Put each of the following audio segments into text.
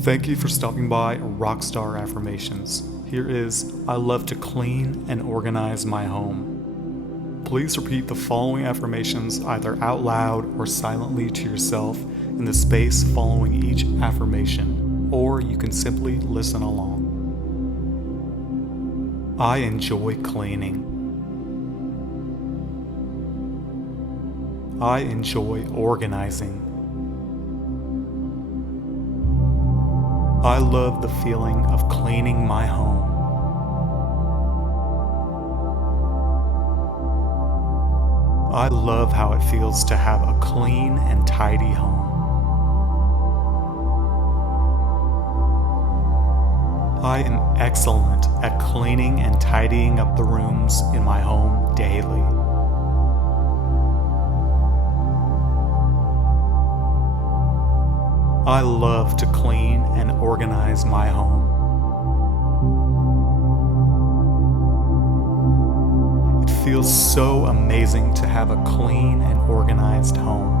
Thank you for stopping by Rockstar Affirmations. Here is, I love to clean and organize my home. Please repeat the following affirmations either out loud or silently to yourself in the space following each affirmation, or you can simply listen along. I enjoy cleaning. I enjoy organizing. I love the feeling of cleaning my home. I love how it feels to have a clean and tidy home. I am excellent at cleaning and tidying up the rooms in my home daily. I love to clean and organize my home. It feels so amazing to have a clean and organized home.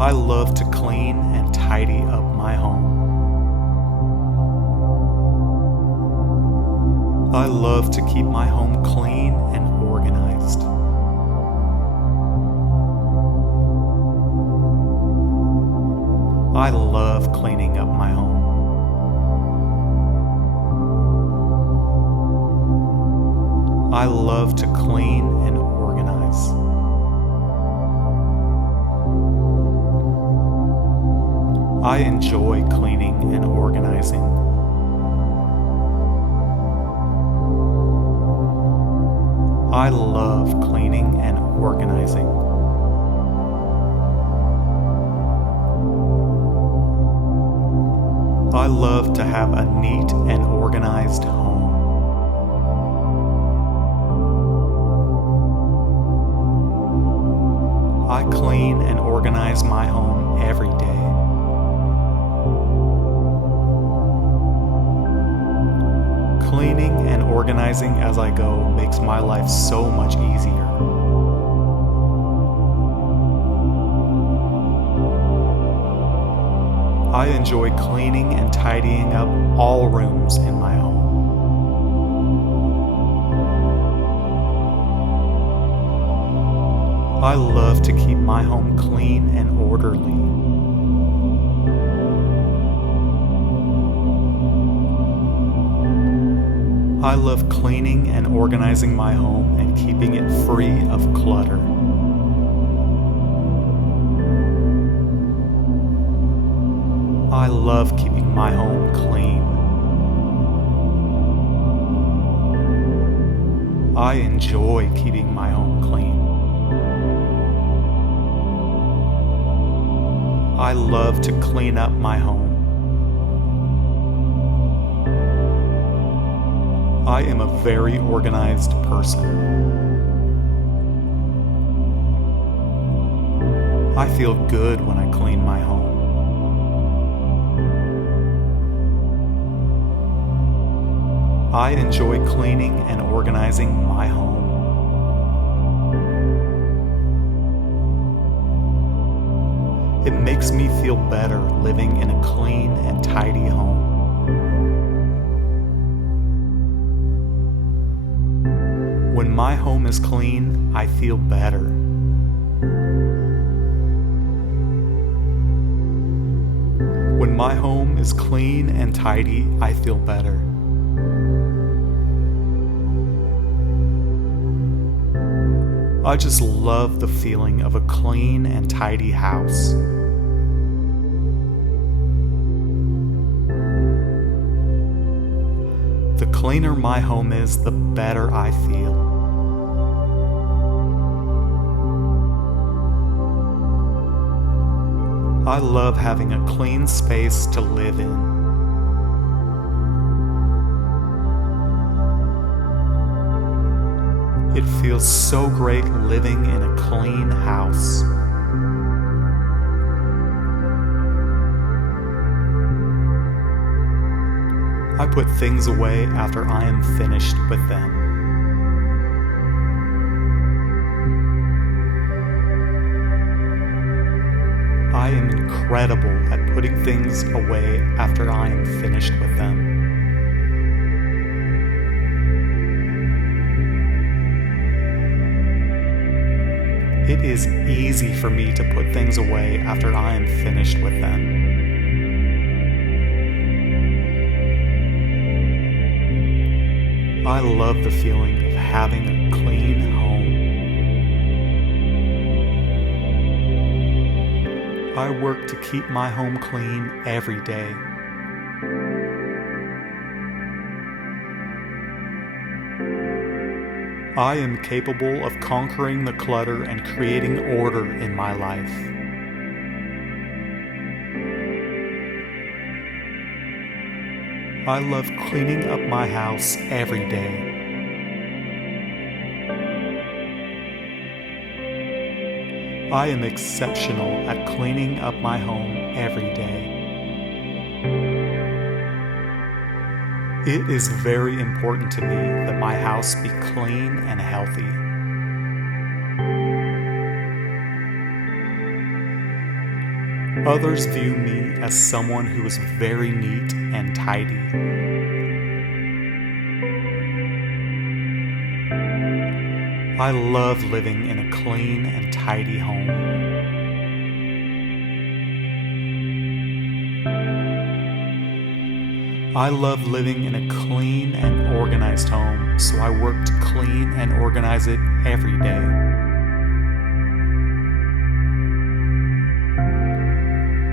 I love to clean and tidy up my home. I love to keep my home clean and organized. I love cleaning up my home. I love to clean and organize. I enjoy cleaning and organizing. I love cleaning and organizing. I love to have a neat and organized home. I clean and organize my home every day. Cleaning and organizing as I go makes my life so much easier. I enjoy cleaning and tidying up all rooms in my home. I love to keep my home clean and orderly. I love cleaning and organizing my home and keeping it free of clutter. I love keeping my home clean. I enjoy keeping my home clean. I love to clean up my home. I am a very organized person. I feel good when I clean my home. I enjoy cleaning and organizing my home. It makes me feel better living in a clean and tidy home. When my home is clean, I feel better. When my home is clean and tidy, I feel better. I just love the feeling of a clean and tidy house. The cleaner my home is, the better I feel. I love having a clean space to live in. It feels so great living in a clean house. I put things away after I am finished with them. incredible at putting things away after I am finished with them. It is easy for me to put things away after I am finished with them. I love the feeling of having a clean home. I work to keep my home clean every day. I am capable of conquering the clutter and creating order in my life. I love cleaning up my house every day. I am exceptional at cleaning up my home every day. It is very important to me that my house be clean and healthy. Others view me as someone who is very neat and tidy. I love living in a clean and tidy home. I love living in a clean and organized home, so I work to clean and organize it every day.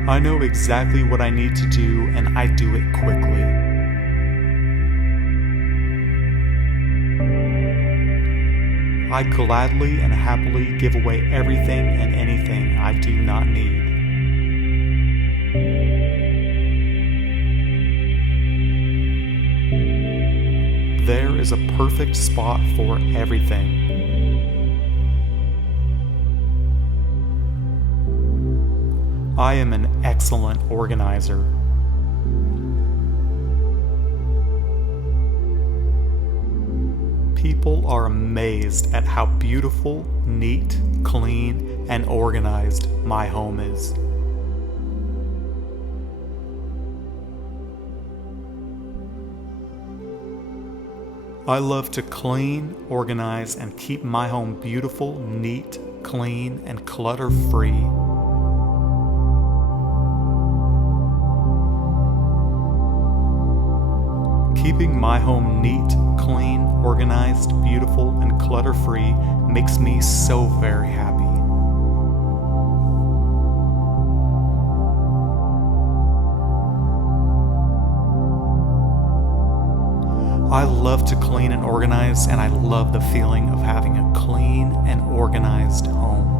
I know exactly what I need to do, and I do it quickly. I gladly and happily give away everything and anything I do not need. There is a perfect spot for everything. I am an excellent organizer. People are amazed at how beautiful, neat, clean, and organized my home is. I love to clean, organize, and keep my home beautiful, neat, clean, and clutter-free. Keeping my home neat, clean, organized, beautiful, and clutter-free makes me so very happy. I love to clean and organize, and I love the feeling of having a clean and organized home.